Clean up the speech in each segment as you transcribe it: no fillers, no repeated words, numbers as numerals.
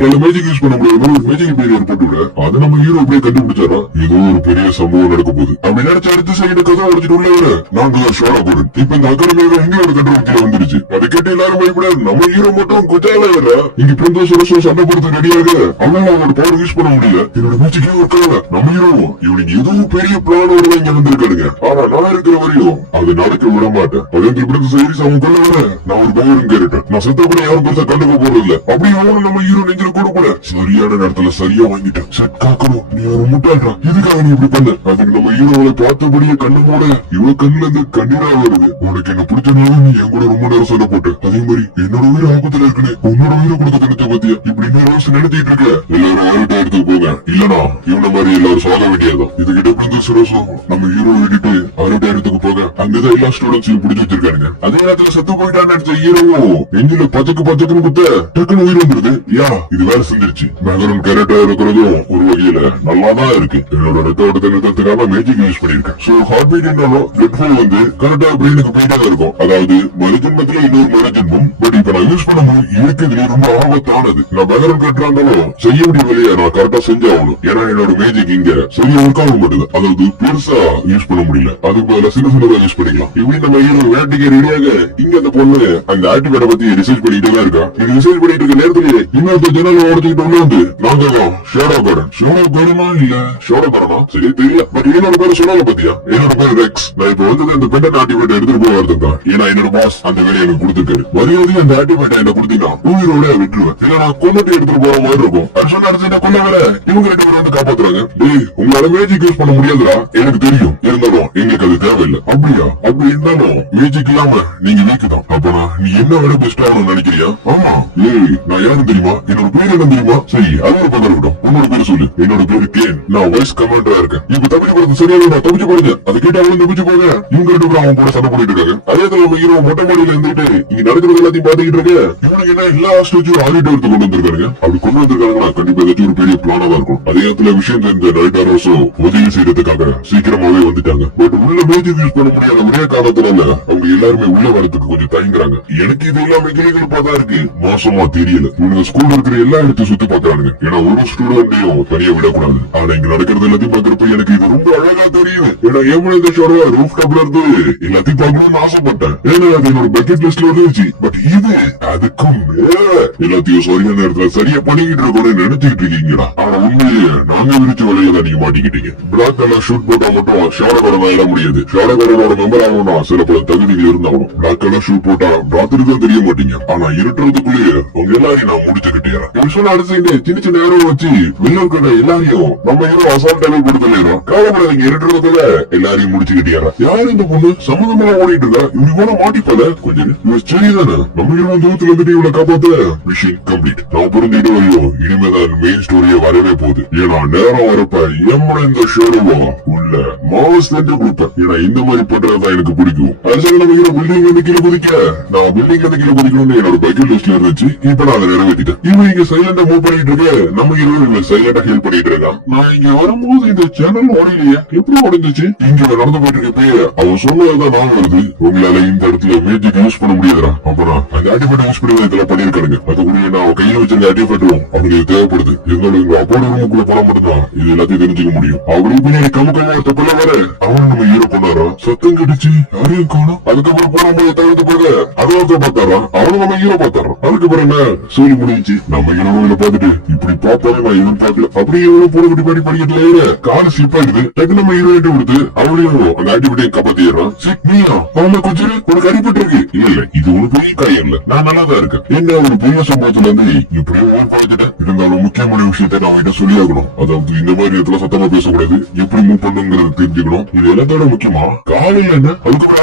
Magic use பண்ண முடியாத ஒரு மேஜிக் பேரியர் போட்டு விட அதை நம்ம ஹீரோ அப்படியே கண்டுபிடிச்சாரா ஏதோ ஒரு பெரிய சம்பவம் நடக்க போகுது அப்படி நினைச்ச அடுத்த சைடு கதை உடைச்சிட்டு உள்ள வர நாங்க ஷோரா போறேன் இப்ப இந்த அகாடமியில எங்களோட கண்டுபிடிக்கல வந்துருச்சு அதை கேட்டு எல்லாரும் பயப்பட நம்ம ஹீரோ மட்டும் கொச்சால வர இங்க பிரின்சஸ் சண்டை போடுறது ரெடியாக அவனால அவனோட பவர் யூஸ் பண்ண முடியல என்னோட மேஜிக்கே ஒர்க் ஆகல நம்ம ஹீரோ இவனுக்கு ஏதோ பெரிய பிளானோட இங்க வந்திருக்கானுங்க ஆனா நான் இருக்கிற வரையும் அது நடக்க விட மாட்டேன் அதே பிரின்சஸ் சைரிஸ் அவன் கொள்ள வர நான் ஒரு பவர் கேரக்டர் நான் செத்தப்படி யாரும் பெருசா கண்டுக்க போறது இல்ல அப்படி அவனு நம்ம ஹீரோ நெஞ்சில கூட கூட சரியான நேரத்துல சரியா வாங்கிட்டேன் செட் காக்கணும் நீ ஒரு முட்டாள்றா இதுக்காக நீ இப்படி பண்ண அதுக்கு நம்ம ஹீரோவை பார்த்தபடியே கண்ணு மூட இவ கண்ணுல இருந்து கண்ணீரா வருது உனக்கு என்ன பிடிச்சனால நீ என் கூட ரொம்ப நேரம் சொல்ல போட்ட அதே மாதிரி என்னோட உயிர் ஆபத்துல இருக்குன்னு உன்னோட உயிரை கொடுக்க தெரிஞ்ச பத்தியா இப்படி இன்னொரு வருஷம் நினைச்சிட்டு இருக்க எல்லாரும் ஆரோட்டா எடுத்துக்கு போங்க இல்லனா இவன மாதிரி எல்லாரும் சாக வேண்டியதான் இதுகிட்ட பிரிந்து சுரேஷும் நம்ம ஹீரோ விட்டுட்டு ஆரோட்டா எடுத்துக்கு போக அங்கதான் எல்லா ஸ்டூடெண்ட்ஸையும் பிடிச்சு வச்சிருக்காங்க அதே நேரத்துல செத்து போயிட்டான்னு நினைச்ச ஹீரோவும் நெஞ்சில பச்சைக்குன்னு குத்த டக்குன்னு உயிர் வந்துருது யா இது வேலை செஞ்சிருச்சு மேகரன் கேரக்டர் இருக்கிறதும் ஒரு வகையில நல்லாதான் இருக்கு என்னோட ரத்த ஓட்டத்தை நிறுத்தத்துக்காக மேஜிக் யூஸ் பண்ணிருக்கேன் சோ ஹார்ட் பீட் என்னாலும் பிளட் ஃப்ளோ வந்து கரெக்டா பிரெயினுக்கு போயிட்டே இருக்கும் அதாவது மறுஜன்மத்துல இன்னொரு மறுஜன்மம் பட் இப்ப நான் யூஸ் பண்ணும்போது இருக்கிறதுல ரொம்ப ஆபத்தானது நான் மேகரன் கேட்டாலும் செய்ய வேண்டிய வேலையை நான் கரெக்டா செஞ்சாகணும் ஏன்னா என்னோட மேஜிக் இங்க சரியா ஒர்க் ஆக மாட்டேது அதாவது பெருசா யூஸ் பண்ண முடியல அதுக்கு பதிலா சின்னதா யூஸ் பண்ணிக்கலாம் இப்படி நம்ம ஹீரோ வேட்டைக்கு ரெடியாக இங்க அந்த பொண்ணு அந்த ஆக்டிவேட்டை பத்தி ரிசர்ச் பண்ணிட்டு தான் இருக்கா இது ரிசர்ச் பண்ணிட்டு இருக்க நேரத்திலேயே இன்னொரு ஜன்னல் உடச்சுக்கிட்டு உள்ள வந்து நாங்க ஷேடோ கார்டனா இல்ல ஷேடோ கார்டனா சரி தெரியல பட் என்னோட பேரு சொன்னால பத்தியா என்னோட பேரு ரெக்ஸ் நான் இப்ப வந்து அந்த பெண்டன் ஆக்டிவேட்டை எடுத்துட்டு போய் வரதுதான் ஏன்னா என்னோட பாஸ் அந்த வேலையை எனக்கு கொடுத்துருக்காரு மரியாதையும் அந்த ஆக்டிவேட்டை என்ன கொடுத்தீங்கன்னா உயிரோட விட்டுருவேன் இல்ல நான் கொண்டுட்டு எடுத்துட்டு போற மாதிரி இருக்கும் அரசு நடத்தி கொள்ள வேலை இவங்க ரெண்டு பேரும் வந்து காப்பாத்துறாங்க டேய் உங்களால மேஜிக் யூஸ் பண்ண முடியாதுடா எனக்கு தெரியும் இருந்தாலும் எங்களுக்கு அது தேவையில்லை அப்படியா அப்படி இருந்தாலும் மேஜிக் இல்லாம நீங்க வீக்குதான் அப்பனா நீ என்ன விட பெஸ்ட் ஆகணும்னு நினைக்கிறியா ஆமா ஏய் நான் யாரும் தெரியுமா என்னோட பேர் என்ன தெரியுமா சரி அது ஒரு பக்கம் இருக்கட்டும் உன்னோட பேரு சொல்லு என்னோட பேரு கேன் நான் வைஸ் கமாண்டரா இருக்கேன் இப்ப தப்பிச்சு போறது சரியாக நான் தப்பிச்சு போடுங்க அதை கேட்டாலும் தப்பிச்சு போக இவங்க ரெண்டு பேரும் அவங்க கூட சண்டை போட்டு இருக்காங்க அதே நம்ம ஹீரோ மொட்டை மாடியில இருந்துட்டு இங்க நடக்கிறது எல்லாத்தையும் பாத்துக்கிட்டு இருக்கு இவனுக்கு என்ன எல்லா ஸ்டேஜும் ஆடிட்டர் எடுத்து கொண்டு வந்திருக்காங்க அப்படி கொண்டு வந்திருக்காங்கன்னா கண்டிப்பா ஏதாச்சும் ஒரு பெரிய பிளானா தான் இருக்கும் அதே இடத்துல விஷயம் தெரிஞ்ச நைட்டாரோஸும் உதவி செய்யறதுக்காக சீக்கிரமாவே வந்துட்டாங்க பட் உள்ள மேஜிக் யூஸ் பண்ண முடியாத ஒரே காரணத்தினால அவங்க எல்லாருமே உள்ள வரதுக்கு கொஞ்சம் தயங்குறாங்க எனக்கு இது எல்லாமே கிளிகள் பார்த்தா இருக்கு மோசமா தெரியல இவங்க ஸ்கூல்ல இருக்கிற எல்லா இடத்தையும் சுத்தி பாக்குறாங்க ஏன்னா ஒரு ஸ்டூடெண்டையும் தனியா விடக்கூடாது ஆனா இங்க நடக்கிறது எல்லாத்தையும் பாக்குறப்ப எனக்கு இது ரொம்ப அழகா தெரியுது ஏன்னா ஏமுனை ஷோட ரூஃப் டாப்ல இருந்து எல்லாத்தையும் பாக்கணும்னு ஆசைப்பட்டேன் ஏன்னா அது என்னோட பக்கெட் லிஸ்ட்ல இருந்துச்சு பட் இது அதுக்கும் மேல எல்லாத்தையும் சரியான நேரத்துல சரியா பண்ணிக்கிட்டு இருக்கோம்னு நினைச்சுக்கிட்டு இருக்கீங்களா ஆனா உண்மையிலேயே நாங்க விரிச்ச வலையில நீங்க மாட்டிக்கிட்டீங்க பிளாக் கலர் ஷூட் போட்டா மட்டும் ஷாடகரம் ஆயிட முடியாது ஷாடகரமோட மெம்பர் ஆகணும்னா சில பல தகுதிகள் இருந்தாகணும் பிளாக் கலர் ஷூட் போட்டா ராத்திரிதான் தெரிய மாட்டீங்க ஆனா இருட்டுறதுக்குள்ளேயே உங்க எல்லாரையும் நான் முடிச்சுக்கிட்டேன் சொல்ல அடுத்து சின்ன சின்ன நேரம் வச்சு வெளில இருக்கிற எல்லாரையும் நம்ம ஹீரோ அசால்ட்டாவே கொடுத்துறோம் காலப்படாதீங்க இருட்டுறதுக்குள்ள எல்லாரையும் முடிச்சுக்கிட்டியாரா யாரு இந்த பொண்ணு சம்மந்தமா ஓடிட்டு இருக்கா இப்படி போன மாட்டிப்பல கொஞ்சம் சரிதானே நம்ம ஹீரோ தூரத்துல வந்துட்டு இவளை காப்பாத்த மிஷின் கம்ப்ளீட் நான் புரிஞ்சுட்டு வரையும் இனிமேதான் மெயின் ஸ்டோரிய வரவே போகுது ஏன்னா நேரம் வரப்ப எம்மன இந்த ஷோரூவா உள்ள மாஸ் சென்று கொடுப்பேன் ஏன்னா இந்த மாதிரி பண்றதுதான் எனக்கு பிடிக்கும் அது நம்ம ஹீரோ பில்டிங் வந்து கீழே குதிக்க நான் பில்டிங் வந்து கீழே குதிக்கணும்னு என்னோட பக்கெட் லிஸ்ட்ல இருந்துச்சு இப்ப நான் அதை நிறைவேற்றிட்டேன் இவன் இங்க சைலண்டா மூவ் பண்ணிட்டு இருக்க நம்ம ஹீரோ இவன் சைலண்டா ஹெல்ப் பண்ணிட்டு இருக்கான் நான் இங்க வரும்போது இந்த சேனல் ஓடலையே எப்படி உடஞ்சிச்சு இங்க நடந்து போயிட்டு இருக்கப்பே அவன் சொன்னதுதான் நான் வருது உங்களால இந்த இடத்துல மேஜிக் யூஸ் பண்ண முடியாதுடா அப்பனா அந்த ஆர்டிஃபேக்ட் யூஸ் பண்ணி இதெல்லாம் பண்ணிருக்கானுங்க அது கூட நான் கையில வச்சிருக்க ஆர்டிஃபேக்டும் அவனுக்கு தேவைப்படுது இருந்தாலும் எங்க அப்போட ரூமுக்குள்ள போன மட்டும்தான் இது எல்லாத்தையும் தெரிஞ்சுக்க முடியும் அப்படி பின்னாடி கமுக்கமா ஒருத்தப்பல வர அவன் நம்ம ஹீரோ பண்ணாரா சத்தம் கடிச்சு யாரையும் காணும் அதுக்கப்புறம் போகும்போது தவிர்த்து போக அதை பார்த்தாரா அவனும் நம்ம ஹீரோ பார்த்தாரான் அதுக்கப்புறம் என்ன சொல்லி முடிஞ்சு நம்ம ஹீரோவில பாத்துட்டு இப்படி பாப்பாரு நான் எதுவும் பாக்கல அப்படியே எவ்வளவு போட படி படிக்கல கால ஸ்லிப் ஆயிடுது டக்கு நம்ம ஹீரோயிட்ட கொடுத்து அவளையும் அந்த ஆக்டிவிட்டியை காப்பாத்திடுறான் நீயா அவன கொஞ்சம் உனக்கு அடிபட்டு இருக்கு இல்ல இது ஒரு பெரிய காயம் இல்ல நான் நல்லாதான் இருக்கேன் என்ன ஒரு பெரிய சம்பவத்துல இருந்து இப்படியே ஓர் பாய்ச்சிட்டேன் இருந்தாலும் முக்கியமான விஷயத்த நான் அவன்கிட்ட சொல்லி ஆகணும் அதாவது இந்த மாதிரி இடத்துல சத்தமா பேசக்கூடாது எப்படி மூவ் பண்ணுங்கிறது தெரிஞ்சுக்கணும் இது எல்லாத்தோட முக்கியமா காலையில என்ன அதுக்கப்புறம்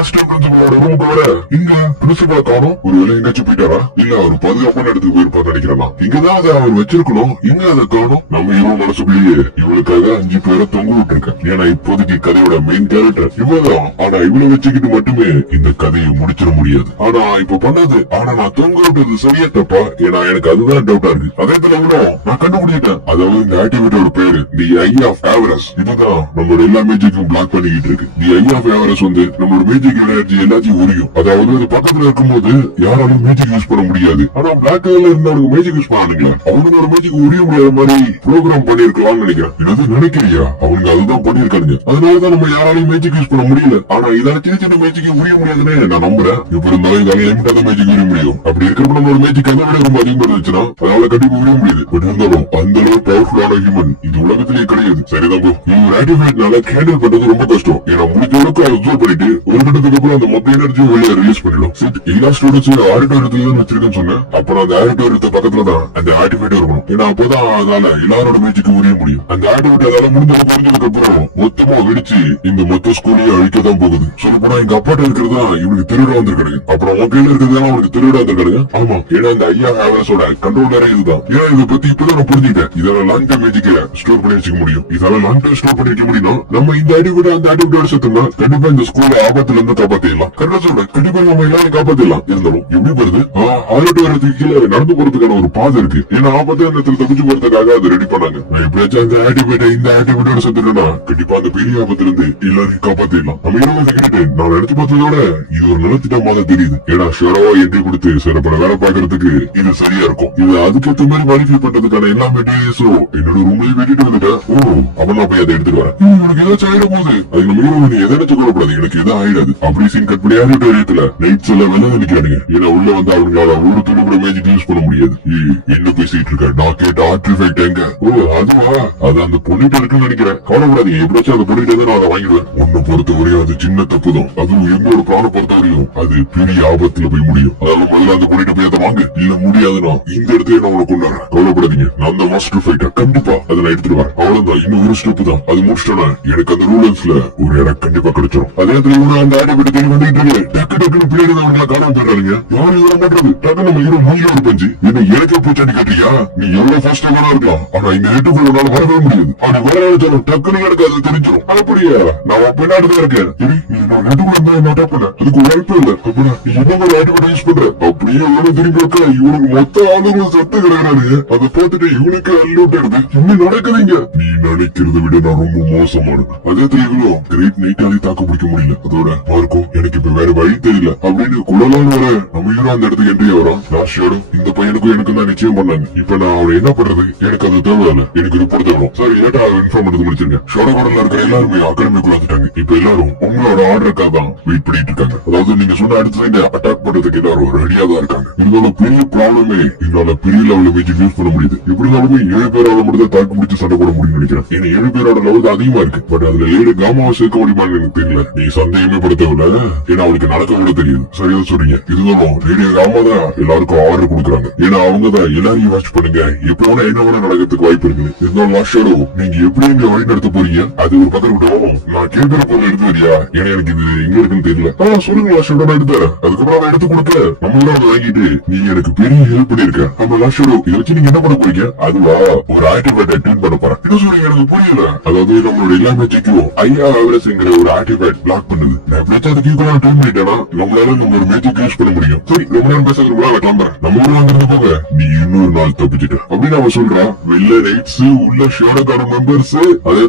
இங்க பிரின்சிபலை காணும் ஒரு வேலை எங்காச்சும் போயிட்டாரா இல்ல அவர் பாதுகாப்பான இடத்துக்கு போயிருப்பான்னு நினைக்கிறேன் இங்கதான் அதை அவர் வச்சிருக்கணும் இங்க அதை காணும் நம்ம ஹீரோ மனசுக்குள்ளேயே இவளுக்காக 5 பேரை தொங்க விட்டுருக்கேன் ஏன்னா இப்போதைக்கு கதையோட மெயின் கேரக்டர் இவதான் ஆனா இவ்வளவு வச்சுக்கிட்டு மட்டுமே இந்த கதையை முடிச்சிட முடியாது ஆனா இப்ப பண்ணது ஆனா நான் தொங்க விட்டது சரியா தப்பா ஏன்னா எனக்கு அதுதான் டவுட்டா இருக்கு அதே கூட நான் கண்டுபிடிச்சிட்டேன் அதாவது இந்த ஆக்டிவிட்டியோட பேரு தி ஐ ஆஃப் ஆவரஸ் இதுதான் நம்மளோட எல்லா மேஜிக்கும் பிளாக் பண்ணிக்கிட்டு இருக்கு தி ஐ ஆஃப் ஆவரஸ் வந்து நம்மளோட மேஜிக் எனர்ஜி எல்லாத்தையும் உரியும். அதாவது அது பக்கத்துல இருக்கும்போது யாராலும் மேஜிக் யூஸ் பண்ண முடியாது. ஆனா பிளாக் கலர்ல இருந்தவங்க மேஜிக் யூஸ் பண்ணானுங்களா, அவங்களோட மேஜிக் உரிய முடியாத மாதிரி ப்ரோக்ராம் பண்ணிருக்கலாம்னு நினைக்கிறேன். என்னது நினைக்கிறியா? அவங்க அதுதான் பண்ணிருக்காங்க. அதனாலதான் நம்ம யாராலையும் மேஜிக் யூஸ் பண்ண முடியல. ஆனா இதால சின்ன சின்ன மேஜிக் உரிய முடியாதுன்னு நான் நம்புறேன். இப்ப இருந்தாலும் இதால லிமிட்டாத மேஜிக் உரிய முடியும். அப்படி இருக்கிறப்ப நம்மளோட மேஜிக் அதை விட ரொம்ப அதிகமா இருந்துச்சுன்னா அதனால கண்டிப்பா உரிய முடியுது. பட் இருந்தாலும் அந்த அளவு பவர்ஃபுல்லான ஹியூமன் இது உலகத்திலேயே கிடையாது. சரிதான் ப்ரோ. இவங்க ஆக்டிவேட்னால ஹேண்டில் பண்றது ரொம்ப கஷ்டம். ஏன்னா முடிஞ்ச அளவுக்கு அப்சர்வ் பண்ணிட்டு ஒரு கட்டத்துக்கு அப்புறம் அந்த மொத்த எனர்ஜியும் வெளியே ரிலீஸ் பண்ணிடும். எல்லா ஸ்டூடெண்ட்ஸும் ஆடிட்டோரியத்துல தான் வச்சிருக்கேன்னு சொன்னேன். அப்புறம் அந்த ஆடிட்டோரியத்தை பக்கத்துல தான் அந்த ஆக்டிவேட் இருக்கணும். ஏன்னா அப்போதான் அதனால எல்லாரோட மேஜிக்கு உரிய முடியும். அந்த ஆக்டிவேட் அதால முடிஞ்சதுக்கு அப்புறம் மொத்தமா வெடிச்சு இந்த மொத்த ஸ்கூலையும் அழிக்கதான் போகுது. சொல்ல போனா எங்க அப்பாட்ட இருக்கிறதா இவனுக்கு திருவிழா வந்திருக்காங்க. அப்புறம் உன் கையில இருக்கிறதெல்லாம் அவனுக்கு திருவிழா வந்திருக்காங்க. ஆமா, ஏன்னா இந்த ஐயா ஹேவர்ஸோட கண்ட்ரோலரே இதுதான். ஏன்னா இதை பத்தி இப்பதான் நான் புரிஞ்சுக்கிட்டேன். இதெல்லாம் லாங் டைம் மேஜிக்க ஸ்டோர் பண்ணி வச்சுக்க முடியும். இதெல்லாம் லாங் டைம் ஸ்டோர் பண்ணி வைக்க முடியும். நம்ம இந்த ஆக்டிவேட் அந்த ஆக்டிவேட் சேர்த்தோம்னா கண்டிப்பா இந்த ஸ்கூல் ஆபத்துல இருந்து காப்பாத்திடலாம். கரெக்டா சொல்றேன். கண்டிப்பா நம்ம எல்லாரும் காப்பாத்திடலாம். இருந்தாலும் எப்படி வருது ஆரோட்டோரத்துக்கு கீழே நடந்து போறதுக்கான ஒரு பாதை இருக்கு. ஏன்னா ஆபத்து நேரத்தில் தப்பிச்சு போறதுக்காக அதை ரெடி பண்ணாங்க. எப்படியாச்சும் அந்த ஆக்டிவேட் இந்த ஆக்டிவேட்டோட சேர்த்துட்டோம்னா கண்டிப்பா அந்த பெரிய ஆபத்துல இருந்து எல்லாரையும் காப்பாத்திடலாம். நம்ம இரவு செக்ரட்டரி நான் நினைச்சு பார்த்ததோட இது ஒரு நிலத்திட்டமா தான் தெரியுது. ஏன்னா ஷெரோவா என்ட்ரி கொடுத்து சிறப்பான வேலை பாக்குறதுக்கு இது சரியா இருக்கும். இது அதுக்கேற்ற மாதிரி மாடிஃபை பண்றதுக்கான எல்லா மெட்டீரியல்ஸும் என்னோட ரூம்லயே வெட்டிட்டு வந்துட்டேன். அவன் நான் போய் அதை எடுத்துட்டு வரேன். உனக்கு ஏதாச்சும் ஆயிட போகுது. அது நம்ம ஹீரோ நீ எதை நினைச்சு கொள்ளப்படாது. எனக்கு எதுவும் ஆயிடாது. அப்படி சீன் கட் பண்ணி ஆடிட்டோரியத்துல நைட்ஸ் எல்லாம் வெளில நிக்கிறானுங்க. ஏன்னா உள்ள வந்து அவங்களால ஒரு துணி கூட மேஜிக் யூஸ் பண்ண முடியாது. என்ன பேசிட்டு இருக்க? நான் கேட்ட ஆர்டிஃபைட் எங்க? அதுவா? அது அந்த பொண்ணிட்ட இருக்குன்னு நினைக்கிறேன். கவலைப்படாதீங்க. எப்படியாச்சும் அந்த பொண்ணிட்ட நான் அதை வாங்கிடுவேன். உன்னை பொறுத்தவரையும் அது சின்ன தப்பு தான். அதுவும் எங்களோட பிளான பொறுத்தவரையும் அது பெரிய ஆபத்துல போய் முடியும். அதனால முதல்ல அந்த பொண்ணிட்ட போய் அதை வாங்க. இல்ல முடியாதுன்னா இந்த இடத்துல நான் உங்களை கொண்டாடுறேன். கவலைப்படாதீங்க. நான் அந்த மாஸ்டர் ஃபைட்டர் கண்டிப்பா அதை நான் எடுத்துட்டு வரேன். அவ்வளவுதான். இன்னும் ஒரு ஸ்டெப் தான். அது முடிச்சிட்டோன்னா எனக்கு அந்த ரூலர்ஸ்ல ஒரு இடம் கண்டிப்பா கிடைச்சிடும். அதே இடத்துல இவங்க அந்த ஆடிபிட்ட தேடி வந்துட்டு இருக்கு. டக்கு டக்குன்னு பிள்ளைங்க அவங்களை காணாம போயிடுறாங்க. யாரும் இதெல்லாம் பண்றது? டக்கு நம்ம ஹீரோ மூஞ்சில ஒரு பஞ்சு. என்ன எனக்கே பூச்சாண்டி கட்டியா? நீ எவ்வளவு ஃபாஸ்டா வேணா இருக்கலாம். ஆனா இந்த வீட்டுக்குள்ள உன்னால வரவே முடியாது. அது வர வச்சாலும் டக்குன்னு எனக்கு அது தெரிஞ்சிடும். அப்படியா? நான் பின்னாடிதான் இருக்கேன். நான் வீட்டுக்குள்ள இருந்தா என்ன அட்டாக் பண்ண அதுக்கு வாய்ப்பே இல்ல. அப்படின்னா நீ என்ன ஆடிபிட்ட யூஸ் பண்ற? அப்படியே எவ்வளவு திரும்பி வைக்க இவனுக்கு மொத்த ஆளுங்களும் சத்து கிடையாது. அதை பார்த்துட்டு இவனுக்கு அள்ளோட்டு இன்னும் நடக்குதுங்க. நீ நினைக்கிறத விட நான் ரொம்ப மோசமானது. அதே தெரியுங்களோ கிரேட் நைட்டாலே தாக்கு பிடிக்க முடியல. அதோட மார்க்கும் எனக்கு இப்ப வேற வழி தெரியல அப்படின்னு குழலான்னு வர நம்ம ஹீரோ அந்த இடத்துக்கு என்ட்ரி வரோம். லாஸ்டோட இந்த பையனுக்கும் எனக்கு தான் நிச்சயம் பண்ணாங்க. இப்ப நான் அவனை என்ன பண்றது? எனக்கு அது தேவையில்ல. எனக்கு ரிப்போர்ட் தேவை. சார் ஏட்டா இன்ஃபார்ம் பண்ணது முடிச்சிருக்கேன். ஷோடகோடல இருக்கிற எல்லாருமே அகாடமிக்குள்ள வந்துட்டாங்க. இப்ப எல்லாரும் உங்களோட ஆர்டருக்காக தான் வெயிட் பண்ணிட்டு இருக்காங்க. அதாவது நீங்க சொன்ன அடுத்த அட்டாக் பண்றதுக்கு எல்லாரும் ரெடியா தான் இருக்காங்க. இதோட பெரிய ப்ராப்ளமே இதனால பெரிய லெவல்ல மேஜிக் யூஸ் பண்ண முடியுது. எப்படி இருந்தாலுமே 7 பேரால மட்டும் தாக்கு முடிச்சு சண்டை போட முடியும்னு நினைக்கிறேன். ஏன்னா 7 பேரோட லெவல் அதிகமா இருக்கு. பட் அதுல லேடு காமாவை சேர்க்க முடியுமான்னு எனக்கு தெரியல. நீ சந்தேகமே படுத்தவில்லை. ஏன்னா அவளுக்கு நடக்க கூட தெரியுது. சரியா சொல்றீங்க. இதுதான் லேடி காமா தான் எல்லாருக்கும் ஆர்டர் கொடுக்குறாங்க. ஏன்னா அவங்க தான் எல்லாரையும் வாட்ச் பண்ணுங்க. எப்ப வேணா என்ன வேணா நடக்கிறதுக்கு வாய்ப்பு இருக்கு. இதுதான் லாஸ்டோ நீங்க எப்படி இங்க வழி நடத்த போறீங்க? அது ஒரு பக்கம் விட்டோம். நான் கேட்கிற பொருள் எடுத்து வரியா? ஏன்னா எனக்கு இது எங்க இருக்குன்னு தெரியல. சொல்லுங்க லாஸ்டோ நான் எடுத்துறேன். அதுக்கப்புறம் அதை எடுத்து கொடுக்க நம்ம அதை வாங்கிட்டு நீங்க எனக்கு பெரிய ஹெல்ப் பண்ணிருக்க. நம்ம லாஸ்டோ இதை வச்சு நீங்க என்ன பண்ண போறீங்க? அதுவா ஒரு ஆக்டிவேட் ட்யூன் பண்ண போறேன். என்ன சொல்றீங்க? எனக்கு புரியல. அதாவது நம்மளோட எல்லா மேஜிக்கும் ஐயா ஹேவர்ஸ்ங்கிற ஒரு ஆக்டிவேட் பிளாக் பண்ணுது. நான் எப்படியாச்சும் அதுக்கு ஈக்குவலா ட்யூன் பண்ணிட்டேன்னா நம்மளால நம்ம ஒரு மேஜிக் யூஸ் பண்ண முடியும். சரி ரொம்ப நேரம் பேசுறது நான் கிளம்புறேன். நம்ம ஊர் வந்திருந்து போக நீ இன்னொரு நாள் தப்பிச்சுட்ட அப்படின்னு அவன் சொல்றான். வெளில நைட்ஸ் உள்ள ஷோடக்கான மெம்பர்ஸ் அதே